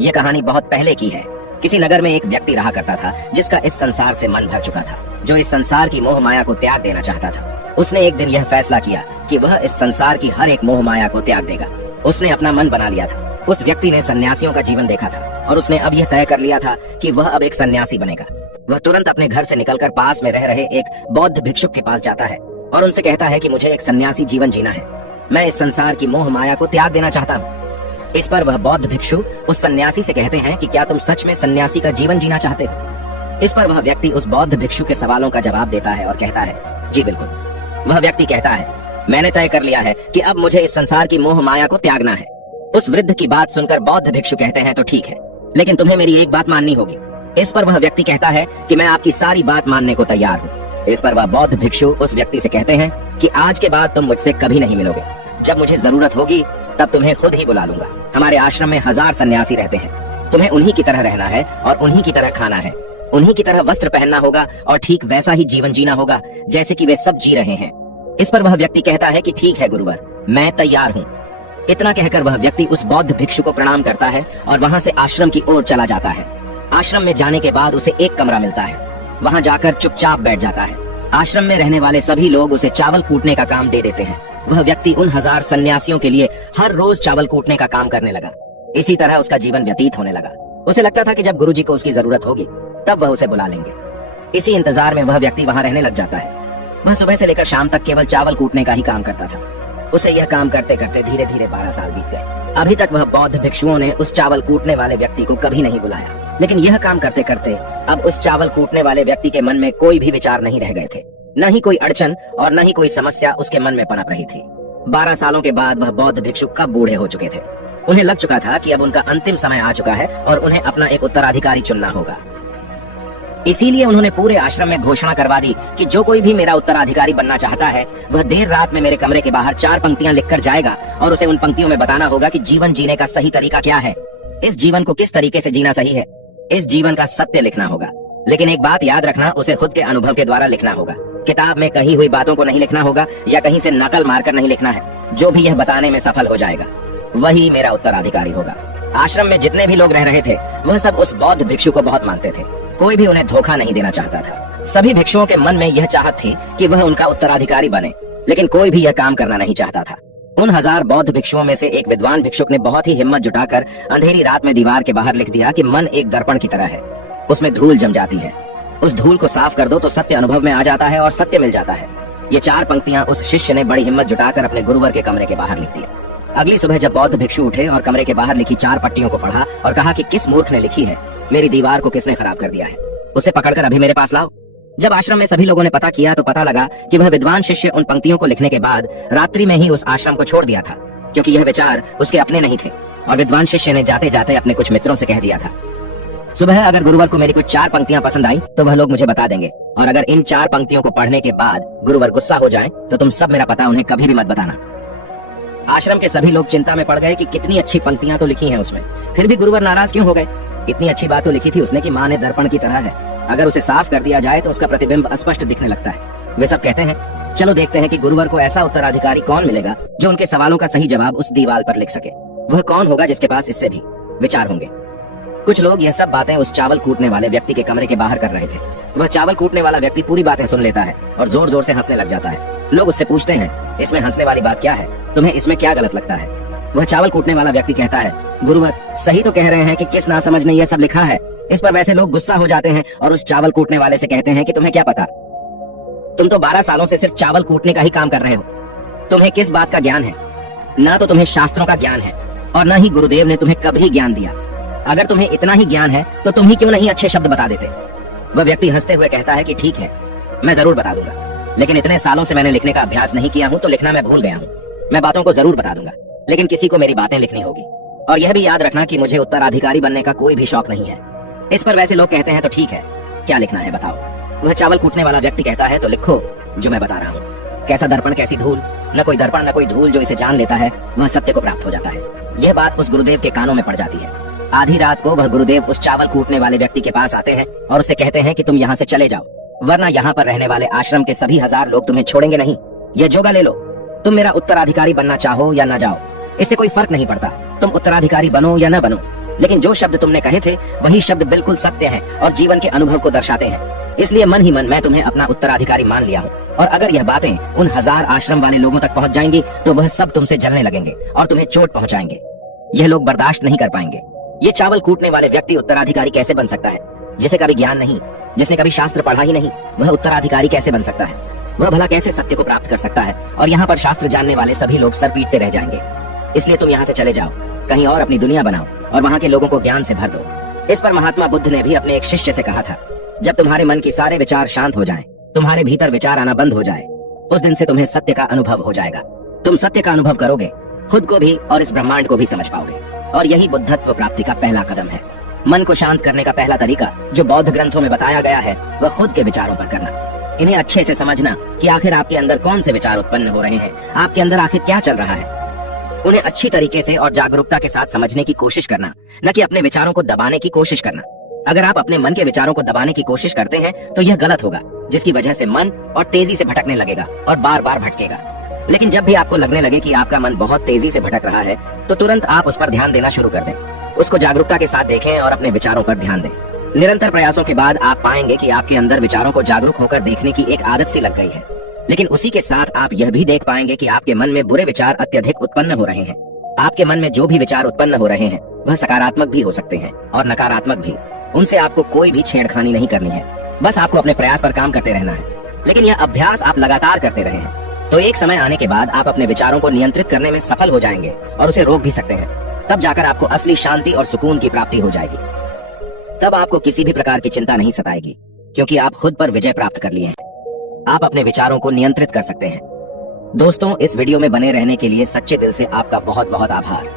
ये कहानी बहुत पहले की है। किसी नगर में एक व्यक्ति रहा करता था जिसका इस संसार से मन भर चुका था, जो इस संसार की मोह माया को त्याग देना चाहता था। उसने एक दिन यह फैसला किया कि वह इस संसार की हर एक मोह माया को त्याग देगा। उसने अपना मन बना लिया था। उस व्यक्ति ने सन्यासियों का जीवन देखा था और उसने अब यह तय कर लिया था कि वह अब एक सन्यासी बनेगा। वह तुरंत अपने घर से निकलकर पास में रह रहे एक बौद्ध भिक्षुक के पास जाता है और उनसे कहता है कि मुझे एक सन्यासी जीवन जीना है। मैं इस संसार की मोह माया को त्याग देना चाहता हूँ। इस पर वह बौद्ध भिक्षु उस सन्यासी से कहते हैं कि क्या तुम सच में सन्यासी का जीवन जीना चाहते हो? इस पर वह व्यक्ति उस बौद्ध भिक्षु के सवालों का जवाब देता है और कहता है, जी बिल्कुल। वह व्यक्ति कहता है, मैंने तय कर लिया है कि अब मुझे इस संसार की मोह माया को त्यागना है। उस वृद्ध की बात सुनकर बौद्ध भिक्षु कहते हैं, तो ठीक है, लेकिन तुम्हें मेरी एक बात माननी होगी। इस पर वह व्यक्ति कहता है कि मैं आपकी सारी बात मानने को तैयार हूँ। इस पर वह बौद्ध भिक्षु उस व्यक्ति से कहते हैं कि आज के बाद तुम मुझसे कभी नहीं मिलोगे। जब मुझे जरूरत होगी तब तुम्हें खुद ही बुला लूंगा। हमारे आश्रम में 1000 सन्यासी रहते हैं। तुम्हें उन्हीं की तरह रहना है और उन्हीं की तरह खाना है, उन्हीं की तरह वस्त्र पहनना होगा और ठीक वैसा ही जीवन जीना होगा जैसे कि वे सब जी रहे हैं। इस पर वह व्यक्ति कहता है कि ठीक है गुरुवर, मैं तैयार हूँ। इतना कहकर वह व्यक्ति उस बौद्ध भिक्षु को प्रणाम करता है और वहाँ से आश्रम की ओर चला जाता है। आश्रम में जाने के बाद उसे एक कमरा मिलता है। वहाँ जाकर चुपचाप बैठ जाता है। आश्रम में रहने वाले सभी लोग उसे चावल कूटने का काम दे देते हैं। वह व्यक्ति उन 1000 सन्यासियों के लिए हर रोज चावल कूटने का काम करने लगा। इसी तरह उसका जीवन व्यतीत होने लगा। उसे लगता था कि जब गुरुजी को उसकी जरूरत होगी तब वह उसे बुला लेंगे। इसी इंतजार में वह व्यक्ति वहाँ रहने लग जाता है। वह सुबह से लेकर शाम तक केवल चावल कूटने का ही काम करता था। उसे यह काम करते करते धीरे धीरे 12 साल बीत गए। अभी तक वह बौद्ध भिक्षुओं ने उस चावल कूटने वाले व्यक्ति को कभी नहीं बुलाया। लेकिन यह काम करते करते अब उस चावल कूटने वाले व्यक्ति के मन में कोई भी विचार नहीं रह गए थे। न ही कोई अड़चन और न ही कोई समस्या उसके मन में पनप रही थी। 12 सालों के बाद वह बौद्ध भिक्षु कब बूढ़े हो चुके थे। उन्हें लग चुका था कि अब उनका अंतिम समय आ चुका है और उन्हें अपना एक उत्तराधिकारी चुनना होगा। इसीलिए उन्होंने पूरे आश्रम में घोषणा करवा दी कि जो कोई भी मेरा उत्तराधिकारी बनना चाहता है वह देर रात में मेरे कमरे के बाहर 4 पंक्तियां लिखकर जाएगा और उसे उन पंक्तियों में बताना होगा कि जीवन जीने का सही तरीका क्या है, इस जीवन को किस तरीके से जीना सही है। इस जीवन का सत्य लिखना होगा। लेकिन एक बात याद रखना, उसे खुद के अनुभव के द्वारा लिखना होगा। किताब में कही हुई बातों को नहीं लिखना होगा या कहीं से नकल मारकर नहीं लिखना है। जो भी यह बताने में सफल हो जाएगा वही मेरा उत्तराधिकारी होगा। आश्रम में जितने भी लोग रह रहे थे वह सब उस बौद्ध भिक्षु को बहुत मानते थे। कोई भी उन्हें धोखा नहीं देना चाहता था। सभी भिक्षुओं के मन में यह चाहत थी कि वह उनका उत्तराधिकारी बने, लेकिन कोई भी यह काम करना नहीं चाहता था। उन 1000 बौद्ध भिक्षुओं में से एक विद्वान भिक्षुक ने बहुत ही हिम्मत जुटाकर अंधेरी रात में दीवार के बाहर लिख दिया कि मन एक दर्पण की तरह है, उसमें धूल जम जाती है। उस धूल को साफ कर दो तो सत्य अनुभव में आ जाता है और सत्य मिल जाता है। ये 4 पंक्तियां उस शिष्य ने बड़ी हिम्मत जुटाकर अपने गुरुवर के कमरे के बाहर लिख दिया। अगली सुबह जब बौद्ध भिक्षु उठे और कमरे के बाहर लिखी 4 पट्टियों को पढ़ा और कहा कि किस मूर्ख ने लिखी है, मेरी दीवार को किसने खराब कर दिया है, उसे पकड़कर अभी मेरे पास लाओ। जब आश्रम में सभी लोगों ने पता किया तो पता लगा कि वह विद्वान शिष्य उन पंक्तियों को लिखने के बाद रात्रि में ही उस आश्रम को छोड़ दिया था, क्योंकि यह विचार उसके अपने नहीं थे। और विद्वान शिष्य ने जाते जाते अपने कुछ मित्रों से कह दिया था, सुबह अगर गुरुवर को मेरी कुछ 4 पंक्तियां पसंद आई तो वह लोग मुझे बता देंगे, और अगर इन 4 पंक्तियों को पढ़ने के बाद गुरुवर गुस्सा हो जाएं तो तुम सब मेरा पता उन्हें कभी भी मत बताना। आश्रम के सभी लोग चिंता में पड़ गए कि कितनी अच्छी पंक्तियां तो लिखी हैं उसमें, फिर भी गुरुवर नाराज क्यों हो गए। इतनी अच्छी बात तो लिखी थी उसने कि माँ ने दर्पण की तरह है, अगर उसे साफ कर दिया जाए तो उसका प्रतिबिंब स्पष्ट दिखने लगता है। वे सब कहते हैं, चलो देखते हैं कि गुरुवर को ऐसा उत्तराधिकारी कौन मिलेगा जो उनके सवालों का सही जवाब उस दीवार पर लिख सके। वह कौन होगा जिसके पास इससे भी विचार होंगे। कुछ लोग यह सब बातें उस चावल कूटने वाले व्यक्ति के कमरे के बाहर कर रहे थे। वह चावल कूटने वाला व्यक्ति पूरी बातें सुन लेता है और जोर जोर से हंसने लग जाता है। लोग उससे पूछते हैं, इसमें हंसने वाली बात क्या है, तुम्हें इसमें क्या गलत लगता है। वह चावल कूटने वाला व्यक्ति कहता है, गुरुवर सही तो कह रहे हैं कि किस नासमझ ने यह सब लिखा है। इस पर वैसे लोग गुस्सा हो जाते हैं और उस चावल कूटने वाले से कहते हैं कि तुम्हें क्या पता, तुम तो 12 सालों से सिर्फ चावल कूटने का ही काम कर रहे हो। तुम्हें किस बात का ज्ञान है, ना तो तुम्हें शास्त्रों का ज्ञान है और न ही गुरुदेव ने तुम्हें कभी ज्ञान दिया। अगर तुम्हें इतना ही ज्ञान है तो तुम ही क्यों नहीं अच्छे शब्द बता देते। वह व्यक्ति हंसते हुए कहता है कि ठीक है, मैं जरूर बता दूंगा, लेकिन इतने सालों से मैंने लिखने का अभ्यास नहीं किया हूँ तो लिखना मैं भूल गया हूँ। मैं बातों को जरूर बता दूंगा, लेकिन किसी को मेरी बातें लिखनी होगी। और यह भी याद रखना कि मुझे उत्तराधिकारी बनने का कोई भी शौक नहीं है। इस पर वैसे लोग कहते हैं, तो ठीक है, क्या लिखना है बताओ। वह चावल कूटने वाला व्यक्ति कहता है, तो लिखो जो मैं बता रहा हूँ। कैसा दर्पण कैसी धूल, न कोई दर्पण न कोई धूल, जो इसे जान लेता है वह सत्य को प्राप्त हो जाता है। यह बात उस गुरुदेव के कानों में पड़ जाती है। आधी रात को वह गुरुदेव उस चावल कूटने वाले व्यक्ति के पास आते हैं और उससे कहते हैं कि तुम यहाँ से चले जाओ, वरना यहाँ पर रहने वाले आश्रम के सभी 1000 लोग तुम्हें छोड़ेंगे नहीं। यह जोगा ले लो, तुम मेरा उत्तराधिकारी बनना चाहो या न जाओ, इससे कोई फर्क नहीं पड़ता। तुम उत्तराधिकारी बनो या न बनो, लेकिन जो शब्द तुमने कहे थे वही शब्द बिल्कुल सत्य हैं और जीवन के अनुभव को दर्शाते हैं। इसलिए मन ही मन मैं तुम्हें अपना उत्तराधिकारी मान लिया हूँ। और अगर यह बातें उन 1000 आश्रम वाले लोगों तक पहुँच जाएंगी तो वह सब तुमसे जलने लगेंगे और तुम्हें चोट पहुँचाएंगे। यह लोग बर्दाश्त नहीं कर पाएंगे। ये चावल कूटने वाले व्यक्ति उत्तराधिकारी कैसे बन सकता है? जिसे कभी ज्ञान नहीं, जिसने कभी शास्त्र पढ़ा ही नहीं, वह उत्तराधिकारी कैसे बन सकता है? वह भला कैसे सत्य को प्राप्त कर सकता है? और यहाँ पर शास्त्र जानने वाले सभी लोग सर पीटते रह जाएंगे। इसलिए तुम यहाँ से चले जाओ, कहीं और अपनी दुनिया बनाओ और वहाँ के लोगों को ज्ञान से भर दो। इस पर महात्मा बुद्ध ने भी अपने एक शिष्य से कहा था, जब तुम्हारे मन के सारे विचार शांत हो जाएं, तुम्हारे भीतर विचार आना बंद हो जाए, उस दिन से तुम्हें सत्य का अनुभव हो जाएगा। तुम सत्य का अनुभव करोगे, खुद को भी और इस ब्रह्मांड को भी समझ पाओगे। और यही बुद्धत्व प्राप्ति का पहला कदम है। मन को शांत करने का पहला तरीका जो बौद्ध ग्रंथों में बताया गया है वह खुद के विचारों पर करना। इन्हें अच्छे से समझना कि आखिर आपके अंदर कौन से विचार उत्पन्न हो रहे हैं, आपके अंदर आखिर क्या चल रहा है। उन्हें अच्छी तरीके से और जागरूकता के साथ समझने की कोशिश करना, न कि अपने विचारों को दबाने की कोशिश करना। अगर आप अपने मन के विचारों को दबाने की कोशिश करते हैं तो यह गलत होगा, जिसकी वजह से मन और तेजी से भटकने लगेगा और बार बार भटकेगा। लेकिन जब भी आपको लगने लगे कि आपका मन बहुत तेजी से भटक रहा है तो तुरंत आप उस पर ध्यान देना शुरू कर दें। उसको जागरूकता के साथ देखें और अपने विचारों पर ध्यान दें। निरंतर प्रयासों के बाद आप पाएंगे कि आपके अंदर विचारों को जागरूक होकर देखने की एक आदत सी लग गई है। लेकिन उसी के साथ आप यह भी देख पाएंगे कि आपके मन में बुरे विचार अत्यधिक उत्पन्न हो रहे हैं। आपके मन में जो भी विचार उत्पन्न हो रहे हैं वह सकारात्मक भी हो सकते हैं और नकारात्मक भी। उनसे आपको कोई भी छेड़खानी नहीं करनी है, बस आपको अपने प्रयास पर काम करते रहना है। लेकिन यह अभ्यास आप लगातार करते रहे हैं तो एक समय आने के बाद आप अपने विचारों को नियंत्रित करने में सफल हो जाएंगे और उसे रोक भी सकते हैं। तब जाकर आपको असली शांति और सुकून की प्राप्ति हो जाएगी। तब आपको किसी भी प्रकार की चिंता नहीं सताएगी, क्योंकि आप खुद पर विजय प्राप्त कर लिए हैं। आप अपने विचारों को नियंत्रित कर सकते हैं। दोस्तों, इस वीडियो में बने रहने के लिए सच्चे दिल से आपका बहुत बहुत आभार।